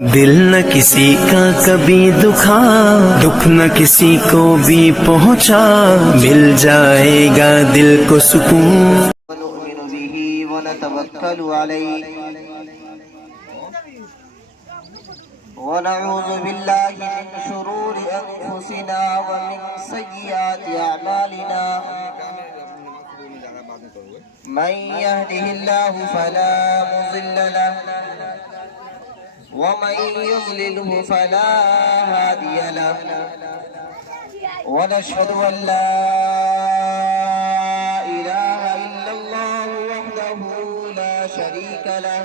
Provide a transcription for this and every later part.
دل نہ کسی کا کبھی دکھا، دکھ نہ کسی کو بھی پہنچا، مل جائے گا دل کو سکون۔ ونؤمن به ونتوکل علیہ ونعوذ باللہ من شرور انفسنا ومن سیئات اعمالنا من يهده الله فلا مضل له ومن يضلله فلا هادي له ونشهد ان لا اله الا الله وحده لا شريك له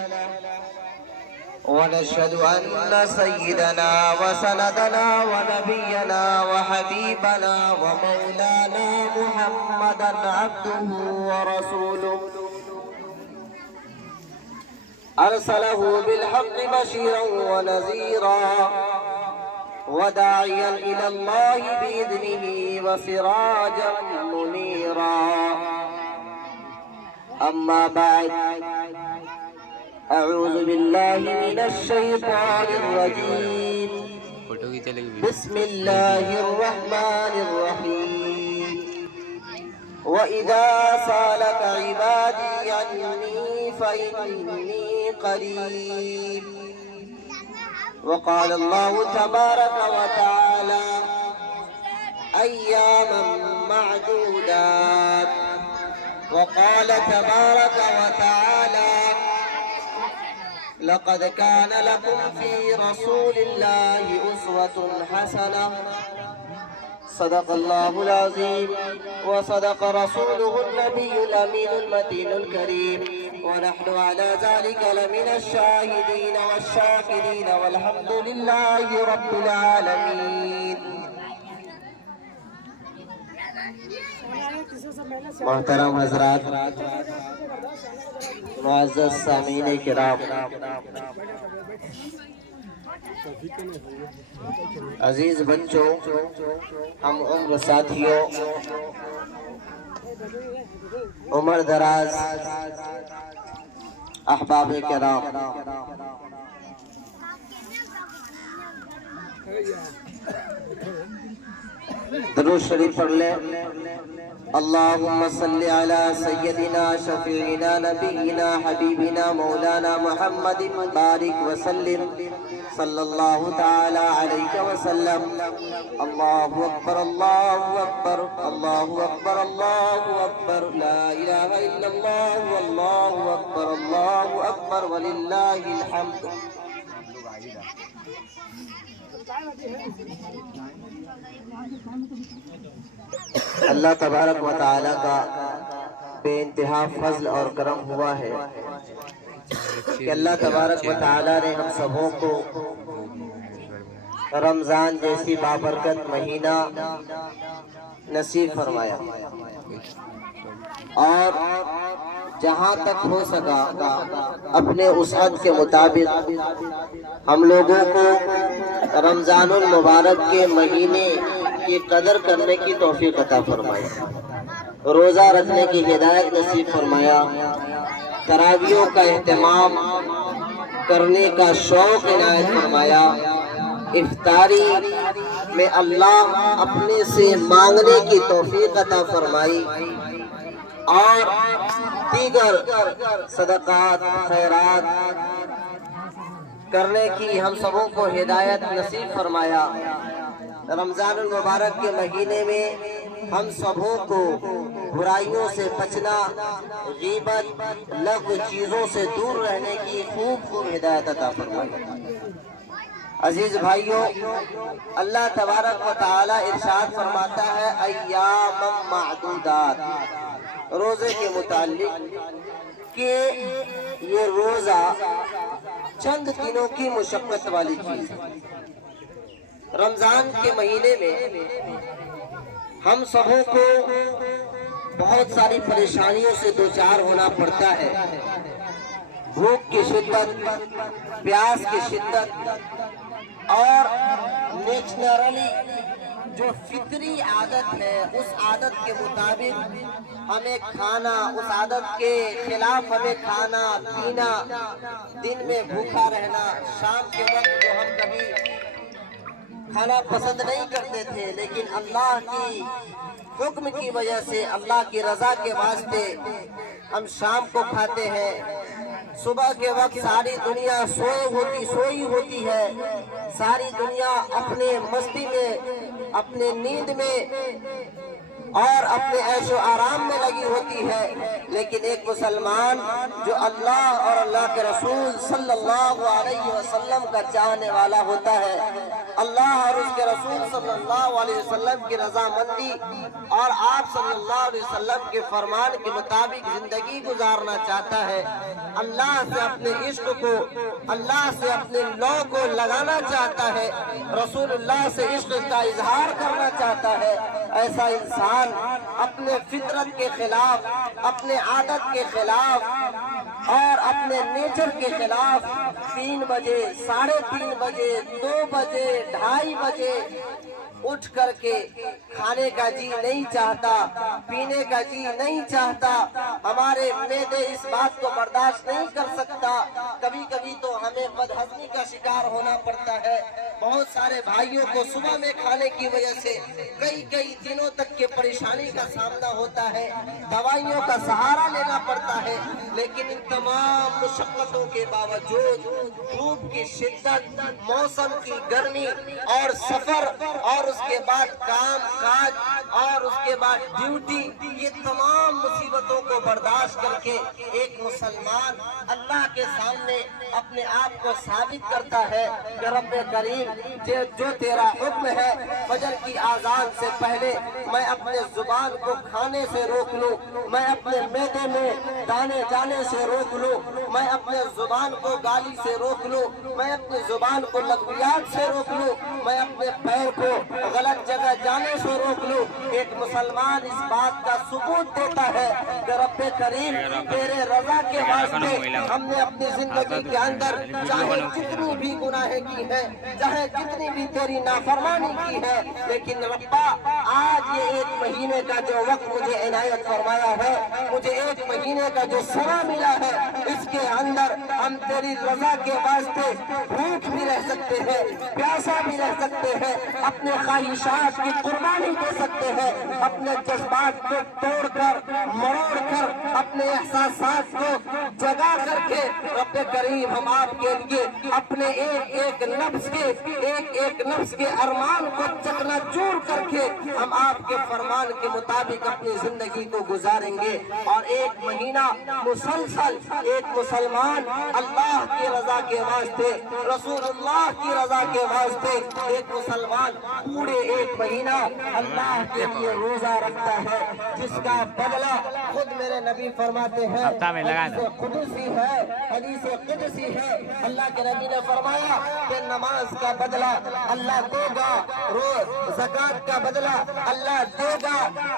ونشهد ان سيدنا وسندنا ونبينا وحبيبنا ومولانا محمدا عبده ورسوله أرسله بالحق بشيرا ونذيرا وداعيا إلى الله بإذنه وسراجا منيرا أما بعد أعوذ بالله من الشيطان الرجيم بسم الله الرحمن الرحيم وإذا سألك عبادي عني فإني قريب وقال الله تبارك وتعالى أياما معدودات وقال تبارك وتعالى لقد كان لكم في رسول الله أسوة حسنة صدق الله العظيم وصدق رسوله النبي الأمين المتين الكريم ونحن على ذلك لمن الشاهدين والشاكرين والحمد لله رب العالمين۔ محترم حضرات، معزز سامعین کرام، عزیز بچوں، ہم عمر ساتھیوں، عمر دراز احباب کرام، درود شریف پڑھ لیں۔ اللہم صلی علی سیدنا شفیعنا نبینا حبیبنا مولانا محمد بارک وسلم صلی اللہ تعالی علیہ وسلم۔ اللہ اکبر اللہ اکبر اللہ اکبر اللہ اکبر لا الہ الا اللہ اللہ اکبر اللہ اکبر وللہ الحمد۔ اللہ تبارک و تعالی کا بے انتہا فضل اور کرم ہوا ہے کہ اللہ تبارک و تعالی نے ہم سبوں کو رمضان جیسی بابرکت مہینہ نصیب فرمایا، اور جہاں تک ہو سکا اپنے وسعت کے مطابق ہم لوگوں کو رمضان المبارک کے مہینے کی قدر کرنے کی توفیق عطا فرمایا، روزہ رکھنے کی ہدایت نصیب فرمایا، تراویحوں کا اہتمام کرنے کا شوق عنایت فرمایا، افطاری میں اللہ اپنے سے مانگنے کی توفیق عطا فرمائی، اور دیگر صدقات خیرات کرنے کی ہم سبوں کو ہدایت نصیب فرمایا۔ رمضان المبارک کے مہینے میں ہم سبوں کو برائیوں سے بچنا، غیبت، لغو چیزوں سے دور رہنے کی خوب ہدایت عطا فرمائی۔ عزیز بھائیوں، اللہ تبارک و تعالی ارشاد فرماتا ہے ایام معدودات، روزے کے متعلق کہ یہ روزہ چند دنوں کی مشقت والی چیز ہے۔ رمضان کے مہینے میں ہم سبوں کو بہت ساری پریشانیوں سے دوچار ہونا پڑتا ہے، بھوک کی شدت، پیاس کی شدت، اور نیچرلی جو فطری عادت ہے اس عادت کے مطابق ہمیں کھانا، اس عادت کے خلاف ہمیں کھانا پینا، دن میں بھوکا رہنا، شام کے وقت جو ہم کبھی کھانا پسند نہیں کرتے تھے لیکن اللہ کی حکم کی وجہ سے، اللہ کی رضا کے واسطے ہم شام کو کھاتے ہیں۔ صبح کے وقت ساری دنیا سوئی ہوتی ہے، ساری دنیا اپنے مستی میں، اپنے نیند میں اور اپنے عیش و آرام میں لگی ہوتی ہے، لیکن ایک مسلمان جو اللہ اور اللہ کے رسول صلی اللہ علیہ وسلم کا چاہنے والا ہوتا ہے، اللہ اور اس کے رسول صلی اللہ علیہ وسلم کی رضامندی اور آپ صلی اللہ علیہ وسلم کے فرمان کے مطابق زندگی گزارنا چاہتا ہے، اللہ سے اپنے عشق کو، اللہ سے اپنے لو کو لگانا چاہتا ہے، رسول اللہ سے عشق کا اظہار کرنا چاہتا ہے، ایسا انسان اپنے فطرت کے خلاف، اپنے عادت کے خلاف اور اپنے نیچر کے خلاف 3 بجے، 3:30 بجے، 2 بجے، 2:30 بجے اٹھ کر کے کھانے کا جی نہیں چاہتا، پینے کا جی نہیں چاہتا، ہمارے معدے اس بات کو برداشت نہیں کر سکتا، کبھی کبھی تو ہمیں بدہضمی کا شکار ہونا پڑتا ہے۔ بہت سارے بھائیوں کو صبح میں کھانے کی وجہ سے کئی دنوں تک کے پریشانی کا سامنا ہوتا ہے، دوائیوں کا سہارا لینا پڑتا ہے، لیکن ان تمام مشقتوں کے باوجود دھوپ کی شدت، موسم کی گرمی اور سفر اور اس کے بعد کام کاج اور اس کے بعد ڈیوٹی، یہ تمام مصیبتوں کو برداشت کر کے ایک مسلمان اللہ کے سامنے اپنے آپ کو ثابت کرتا ہے کہ رب کریم جو تیرا حکم ہے فجر کی آذان سے پہلے میں اپنے زبان کو کھانے سے روک لوں، میں اپنے معدے میں دانے جانے سے روک لوں، میں اپنے زبان کو گالی سے روک لوں، میں اپنی زبان کو لغویات سے روک لوں، میں اپنے پیر کو غلط جگہ جانے سے روک لوں۔ ایک مسلمان اس بات کا ثبوت دیتا ہے کہ رب کریم تیرے رضا کے واسطے ہم نے اپنی زندگی کے اندر چاہے جتنی بھی گناہیں کی ہیں، چاہے جتنی بھی تیری نافرمانی کی ہے، لیکن ربا آج یہ 1 مہینے کا جو وقت مجھے عنایت فرمایا ہے، مجھے 1 مہینے کا جو سما ملا ہے، اس کے اندر ہم تیری رضا کے واسطے بھوک بھی رہ سکتے ہیں، پیاسا بھی رہ سکتے ہیں، اپنے خواہشات کی قربانی دے سکتے ہیں، اپنے جذبات کو توڑ کر مروڑ کر اپنے احساسات کو جگا کر کے رب کریم ہم آپ کے لیے اپنے ایک نفس کے ارمان کو چکنا چور کر کے ہم آپ کے فرمان کے مطابق اپنی زندگی کو گزاریں گے، اور 1 مہینہ مسلسل ایک مسلمان اللہ کی رضا کے واسطے، رسول اللہ کی رضا کے واسطے ایک مسلمان پورے 1 مہینہ اللہ کے لیے روزہ رکھتا ہے، جس کا بدلہ خود میرے نبی فرماتے ہیں حدیث قدسی ہے، اللہ کے نبی نے فرمایا کہ نماز کا بدلہ اللہ دے گا، زکات کا بدلہ اللہ دے گا،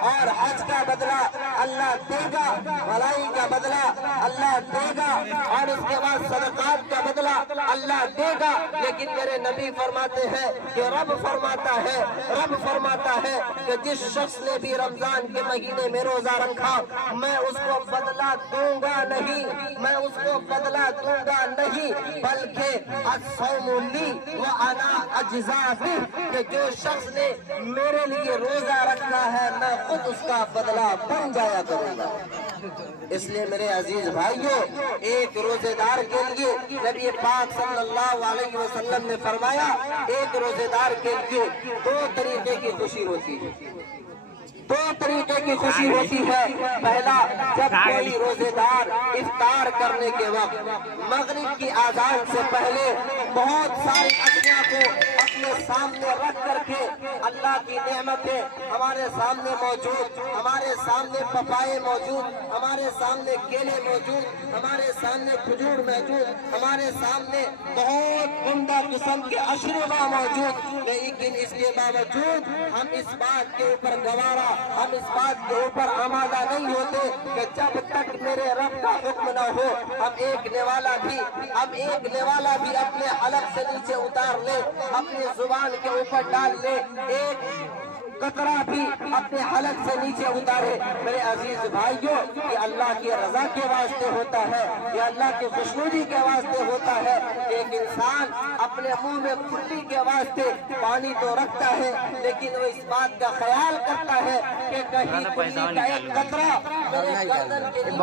اور حج کا بدلہ اللہ دے گا، بھلائی کا بدلہ اللہ دے گا، اور اس کے بعد صدقات کا بدلہ اللہ دے گا، لیکن میرے نبی فرماتے ہیں کہ رب فرماتا ہے کہ جس شخص نے بھی رمضان کے مہینے میں روزہ رکھا میں اس کو بدلہ دوں گا نہیں، میں اس کو بدلہ دوں گا نہیں، بلکہ الصوم لی وانا اجزا بہ، کہ جو شخص نے میرے لیے روزہ رکھا ہے میں خود اس کا بدلہ بن جایا کروں گا۔ اس لیے میرے عزیز بھائیوں، ایک روزے دار کے لیے نبی پاک صلی اللہ علیہ وسلم نے فرمایا ایک روزے دار کے لیے 2 طریقے کی خوشی ہوتی ہے، 2 طریقے کی خوشی ہوتی ہے۔ پہلا، جب کوئی روزے دار افطار کرنے کے وقت مغرب کی آذان سے پہلے بہت ساری اشیاء کو اپنے سامنے رکھ کر کے اللہ کی نعمتیں ہمارے سامنے موجود، ہمارے سامنے پپائے موجود، ہمارے سامنے کیلے موجود، ہمارے سامنے کھجور موجود، ہمارے سامنے بہت عمدہ قسم کے اشربہ موجود، لیکن اس کے باوجود ہم اس بات کے اوپر گوارا، ہم اس بات کے اوپر آمادہ نہیں ہوتے کہ جب تک میرے رب کا حکم نہ ہو ہم ایک نوالا بھی اپنے حلق سے نیچے اتار لے، اپنی زبان کے اوپر ڈال لے، ایک قطرہ بھی اپنے حلق سے نیچے اتارے۔ میرے عزیز بھائیوں، یہ اللہ کی رضا کے واسطے ہوتا ہے، یہ اللہ کی خوشنودی کے واسطے ہوتا ہے۔ ایک انسان اپنے منہ میں پھٹی کے واسطے پانی تو رکھتا ہے، لیکن وہ اس بات کا خیال کرتا ہے کہ کہیں پھٹی کا ایک قطرہ میرے گردن کے نیچے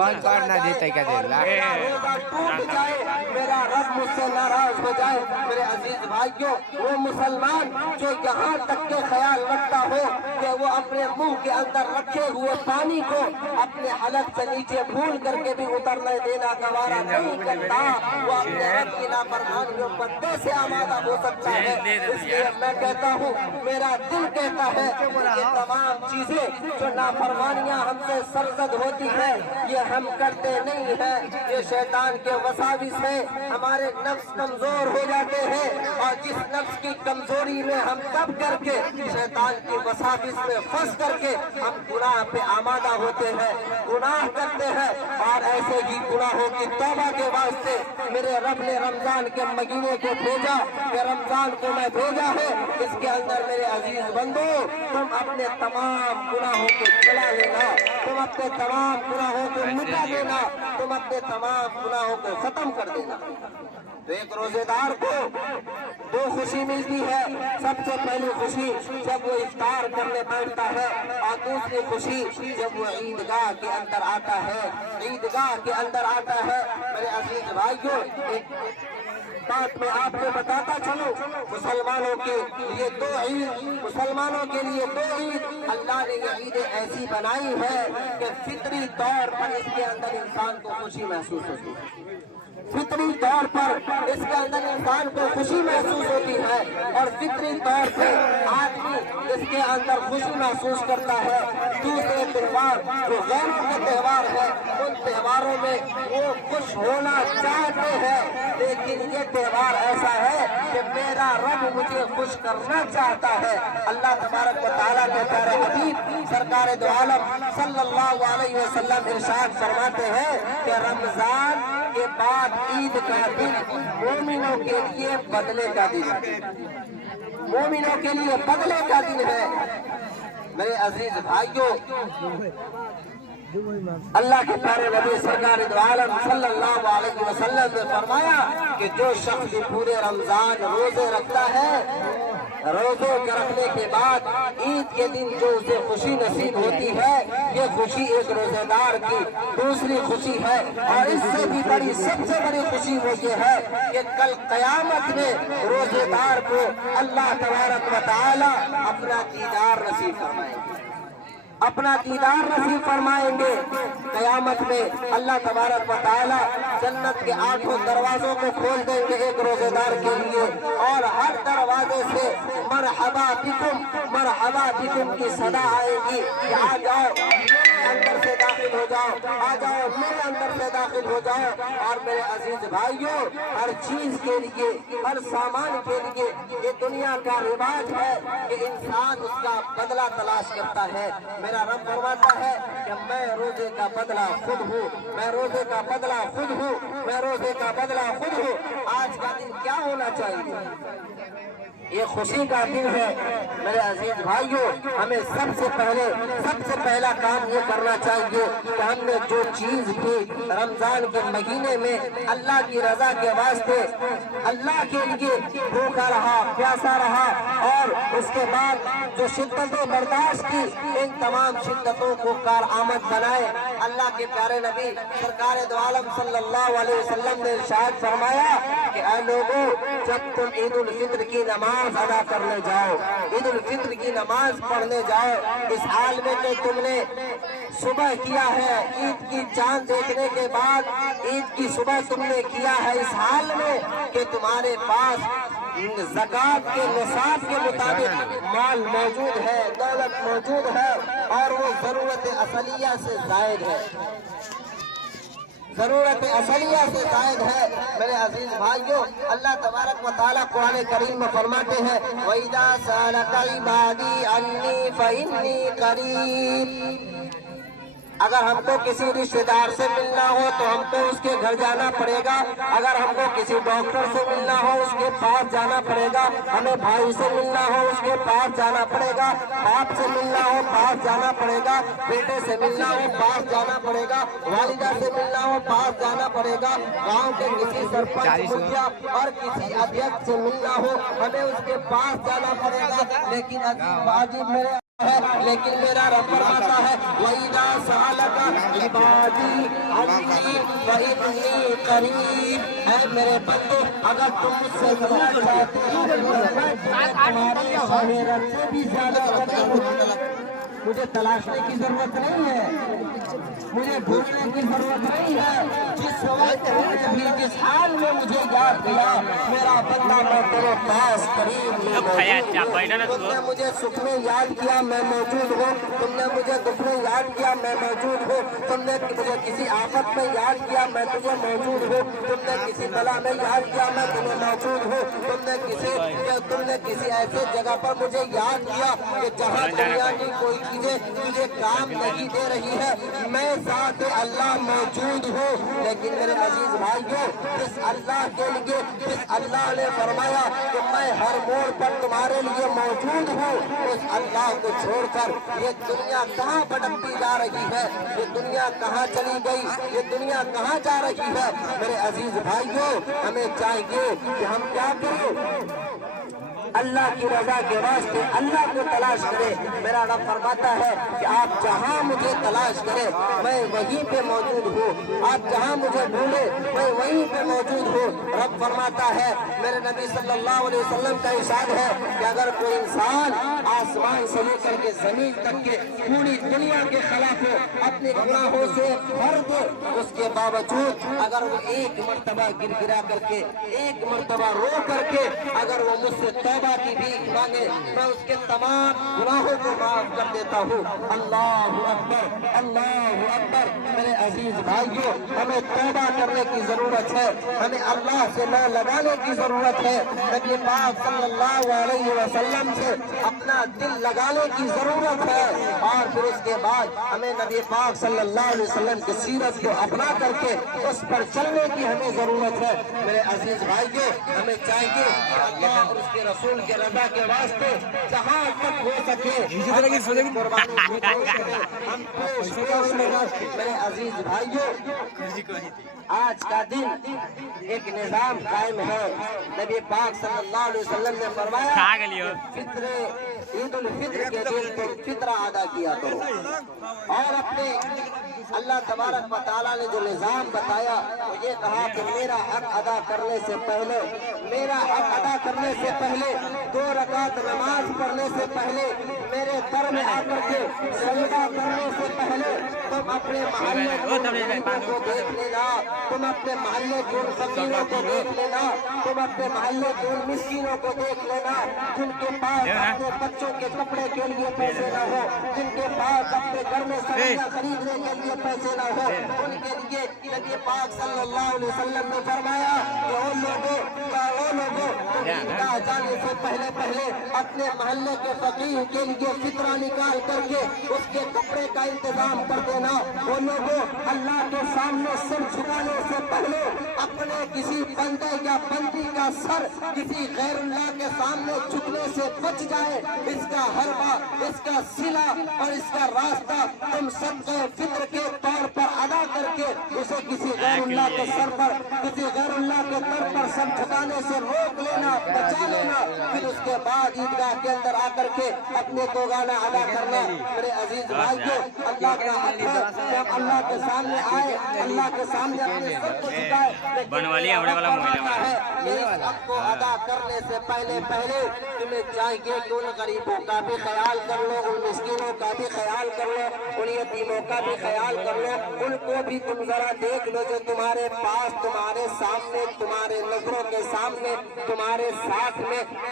میرا روزہ ٹوٹ جائے، میرا رب مجھ سے ناراض ہو جائے۔ میرے عزیز بھائیوں، وہ مسلمان جو یہاں تک کے خیال رکھتا ہو کہ وہ اپنے منہ کے اندر رکھے ہوئے پانی کو اپنے حلق سے نیچے بھول کر کے بھی اترنے دینا گوارا نہیں کرتا، وہ اپنے رب کی نافرمانیوں پر کیسے آمادہ ہو سکتا ہے؟ اس لیے میں کہتا ہوں، میرا دل کہتا ہے یہ تمام چیزیں جو نافرمانیاں ہم سے سرزد ہوتی ہیں یہ ہم کرتے نہیں ہیں، یہ شیطان کے وساوس ہیں۔ ہمارے نفس کمزور ہو جاتے ہیں، اور جس نفس کی کمزوری میں ہم دب کر کے شیطان کی وساوس میں پھنس کر کے ہم گناہ پہ آمادہ ہوتے ہیں، گناہ کرتے ہیں، اور ایسے ہی گناہوں کی توبہ کے واسطے میرے رب نے رمضان کے مہینے کو بھیجا کہ رمضان کو میں بھیجا ہے، اس کے اندر میرے عزیز بندو تم اپنے تمام گناہوں کو چلا لینا، تم اپنے تمام گناہوں کو مٹا دینا، تم اپنے تمام گناہوں کو ختم کر دینا۔ تو ایک روزے دار کو دو خوشی ملتی ہے، سب سے پہلی خوشی جب وہ افطار کرنے بیٹھتا ہے، اور دوسری خوشی جب وہ عیدگاہ کے اندر آتا ہے، عیدگاہ کے اندر آتا ہے۔ میرے عزیز بھائیوں، ایک بات میں آپ کو بتاتا چلوں، مسلمانوں کے لیے دو عید اللہ نے یہ عیدیں ایسی بنائی ہے کہ فطری طور پر اس کے اندر انسان کو خوشی محسوس ہوتی ہے، فطری طور پر اس کے اندر انسان کو خوشی محسوس ہوتی ہے، اور فطری طور سے آدمی اس کے اندر خوشی محسوس کرتا ہے۔ دوسرے تہوار جو غیروں کے تہوار ہے، ان تہواروں میں وہ خوش ہونا چاہتے ہیں، لیکن یہ تہوار ایسا ہے کہ میرا رب مجھے خوش کرنا چاہتا ہے۔ اللہ تبارک و تعالیٰ کے پیارے حبیب سرکار دو عالم صلی اللہ علیہ وسلم ارشاد فرماتے ہیں کہ رمضان کے بعد عید کا دن مومنوں کے لیے بدلے کا دن ہے، مومنوں کے لیے بدلے کا دن ہے۔ میرے عزیز بھائیوں، اللہ کے پیارے نبی سرکار دو عالم صلی اللہ علیہ وسلم نے فرمایا کہ جو شخص پورے رمضان روزے رکھتا ہے، روزوں کے رکھنے کے بعد عید کے دن جو اسے خوشی نصیب ہوتی ہے، یہ خوشی ایک روزے دار کی دوسری خوشی ہے، اور اس سے بھی بڑی سب سے بڑی خوشی وہ یہ ہے کہ کل قیامت میں روزے دار کو اللہ تبارک و تعالی اپنا دیدار نصیب فرمائیں گے، اپنا دیدار نصیب فرمائیں گے۔ قیامت میں اللہ تبارک و تعالی جنت کے 8 دروازوں کو کھول دیں گے ایک روزے دار کے لیے، اور ہر دروازے سے مرحبا بکم کی صدا آئے گی کہ آ جاؤ، اندر سے داخل ہو جاؤ، آ جاؤ میرے اندر سے داخل ہو جاؤ۔ اور میرے عزیز بھائیوں، ہر چیز کے لیے، ہر سامان کے لیے یہ دنیا کا رواج ہے کہ انسان اس کا بدلہ تلاش کرتا ہے۔ میرا رب فرماتا ہے کہ میں روزے کا بدلہ خود ہوں، میں روزے کا بدلہ خود ہوں، میں روزے کا بدلہ خود ہوں۔ آج کا دن کیا ہونا چاہیے؟ یہ خوشی کا دن ہے۔ میرے عزیز بھائیوں، ہمیں سب سے پہلا کام یہ کرنا چاہیے کہ ہم نے جو چیز بھی رمضان کے مہینے میں اللہ کی رضا کے واسطے اللہ کے لیے بھوکا رہا، پیاسا رہا، اور اس کے بعد جو شدتیں برداشت کی، ان تمام شدتوں کو کارآمد بنائے۔ اللہ کے پیارے نبی سرکار دو عالم صلی اللہ علیہ وسلم نے ارشاد فرمایا کہ اے لوگوں، جب تم عید الفطر کی نماز ادا کرنے جاؤ، عید الفطر کی نماز پڑھنے جاؤ، اس حال میں کہ تم نے صبح کیا ہے، عید کی چاند دیکھنے کے بعد عید کی صبح تم نے کیا ہے، اس حال میں کہ تمہارے پاس زکوٰۃ کے نصاب کے مطابق مال موجود ہے، دولت موجود ہے، اور وہ ضرورت اصلیہ سے زائد ہے۔ ضرورت اصلیہ سے زائد ہے۔ میرے عزیز بھائیوں، اللہ تبارک و تعالیٰ قرآن کریم میں فرماتے ہیں وَإِذَا سَأَلَكَ عِبَادِي عَنِّي فَإِنِّي قَرِيبٌ۔ اگر ہم کو کسی رشتہ دار سے ملنا ہو تو ہم کو اس کے گھر جانا پڑے گا، اگر ہم کو کسی ڈاکٹر سے ملنا ہو اس کے پاس جانا پڑے گا، ہمیں بھائی سے ملنا ہو اس کے پاس جانا پڑے گا، باپ سے ملنا ہو پاس جانا پڑے گا، بیٹے سے ملنا ہو پاس جانا پڑے گا، والدہ سے ملنا ہو پاس جانا پڑے گا، گاؤں کے کسی سرپنچ مکھیا اور کسی ادھیکش سے ملنا ہو ہمیں اس کے پاس جانا پڑے گا۔ لیکن واجب میرے لیکن میرا رب فرماتا ہے وَإِذَا سَأَلَكَ عِبَادِي عَنِّي فَإِنِّي قَرِيبٌ۔ اے میرے بندو، اگر تم مجھ سے ملنا چاہتے ہو تمہارے شہرت سے بھی زیادہ قریب ہوں۔ مجھے تلاشنے کی ضرورت نہیں ہے، مجھے ڈھونڈنے کی ضرورت نہیں ہے۔ جس وقت بھی جس حال میں مجھے یاد کیا میرا بندہ میں تیرے پاس قریب میں موجود ہوں۔ تم نے مجھے سکھ میں یاد کیا میں موجود ہوں، تم نے مجھے دکھ میں یاد کیا میں موجود ہوں، تم نے مجھے کسی آفت میں یاد کیا میں تجھے موجود ہوں، تم نے کسی بلا میں یاد کیا میں تمہیں موجود ہوں، تم نے کسی ایسے جگہ پر مجھے یاد کیا کہ جہاں دنیا کی کوئی چیزیں تجھے کام نہیں دے رہی ہے، میں ذات اللہ موجود ہوں۔ لیکن میرے عزیز بھائیوں، جس اللہ کے لیے جس اللہ نے فرمایا کہ میں ہر موڑ پر تمہارے لیے موجود ہوں، اس اللہ کو چھوڑ کر یہ دنیا کہاں بھٹکتی جا رہی ہے، یہ دنیا کہاں چلی گئی، یہ دنیا کہاں جا رہی ہے۔ میرے عزیز بھائیوں، ہمیں چاہیے کہ ہم کیا کریں، اللہ کی رضا کے واسطے اللہ کو تلاش کرے۔ میرا رب فرماتا ہے کہ آپ جہاں مجھے تلاش کرے میں وہیں پہ موجود ہوں، آپ جہاں مجھے ڈھونڈے میں وہیں پہ موجود ہوں۔ رب فرماتا ہے، میرے نبی صلی اللہ علیہ وسلم کا ارشاد ہے کہ اگر کوئی انسان آسمان سے لے کر کے زمین تک کے پوری دنیا کے خلاف اپنے گناہوں سے بھر دے، اس کے باوجود اگر وہ ایک مرتبہ گر گرا کر کے ایک مرتبہ رو کر کے اگر وہ مجھ سے توبہ کی بھیک مانگے میں اس کے تمام گناہوں کو معاف کر دیتا ہوں۔ اللہ اکبر، اللہ اکبر۔ میرے عزیز بھائیوں، ہمیں توبہ کرنے کی ضرورت ہے، ہمیں اللہ سے نہ لگانے کی ضرورت ہے، نبی پاک صلی اللہ علیہ وسلم سے اپنا دل لگانے کی ضرورت ہے، اور پھر اس کے بعد ہمیں نبی پاک صلی اللہ علیہ وسلم کی سیرت کو اپنا کر کے اس پر چلنے کی ہمیں ضرورت ہے۔ میرے عزیز بھائیوں، ہمیں چاہیے اللہ اور اس کے رسول کے رضا کے واسطے جہاں تک ہو سکے قربانی ہم پیش کریں۔ میرے عزیز بھائیوں، آج کا دن ایک نظام قائم ہے۔ نبی پاک صلی اللہ علیہ وسلم نے فرمایا فطر عید الفطر کے دن تم فطرہ ادا کیا کرو، اور اپنے اللہ تبارک و تعالیٰ نے جو نظام بتایا وہ یہ کہا کہ میرا حق ادا کرنے سے پہلے 2 رکعت نماز پڑھنے سے پہلے میرے در میں آ کر کے سجدہ کرنے سے پہلے تم اپنے محلے کو دیکھ لینا، تم اپنے محلے کے ان فقیروں کو دیکھ لینا، تم اپنے محلے کے ان مسکینوں کو دیکھ لینا جن کے پاس اپنے بچوں کے کپڑے کے لیے پیسے نہ ہو، جن کے پاس اپنے گھر میں سبزیاں خریدنے کے لیے پیسے نہ ہو، ان کے لیے نبی پاک صلی اللہ علیہ وسلم نے فرمایا کہ وہ لوگوں عیدگاہ جانے سے پہلے اپنے محلے کے فقیر کے لیے فطرہ نکال کر کے اس کے کپڑے کا انتظام کر دینا۔ وہ لوگوں اللہ کے سامنے سر جھکانے سے پہلے اپنے کسی بندے یا بندی کا سر کسی غیر اللہ کے سامنے جھکنے سے بچ جائے، اس کا حربہ، اس کا صلہ اور اس کا راستہ تم صدقہ فطر کے طور پر ادا کر کے اسے کسی غیر اللہ کے سر پر، کسی غیر اللہ کے در پر سر جھکانے سے روک لینا، بچا لینا، پھر اس کے بعد عیدگاہ کے اندر آ کر کے اپنے دوگانا ادا کرنا۔ میرے عزیز بھائیوں، اللہ کا حق ہے کہ ہم اللہ کے سامنے آئے، اللہ کے سامنے اپنے سر کو جھکائے، اس حق کو ادا کرنے سے پہلے تمہیں چاہیے کہ ان غریبوں کا بھی خیال کر لو، ان مسکینوں کا بھی خیال کر لو، ان یتیموں کا بھی خیال کر لو، ان کو بھی تم ذرا دیکھ لو جو تمہارے پاس، تمہارے سامنے، تمہارے نظروں کے سامنے، تمہارے ساتھ میں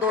2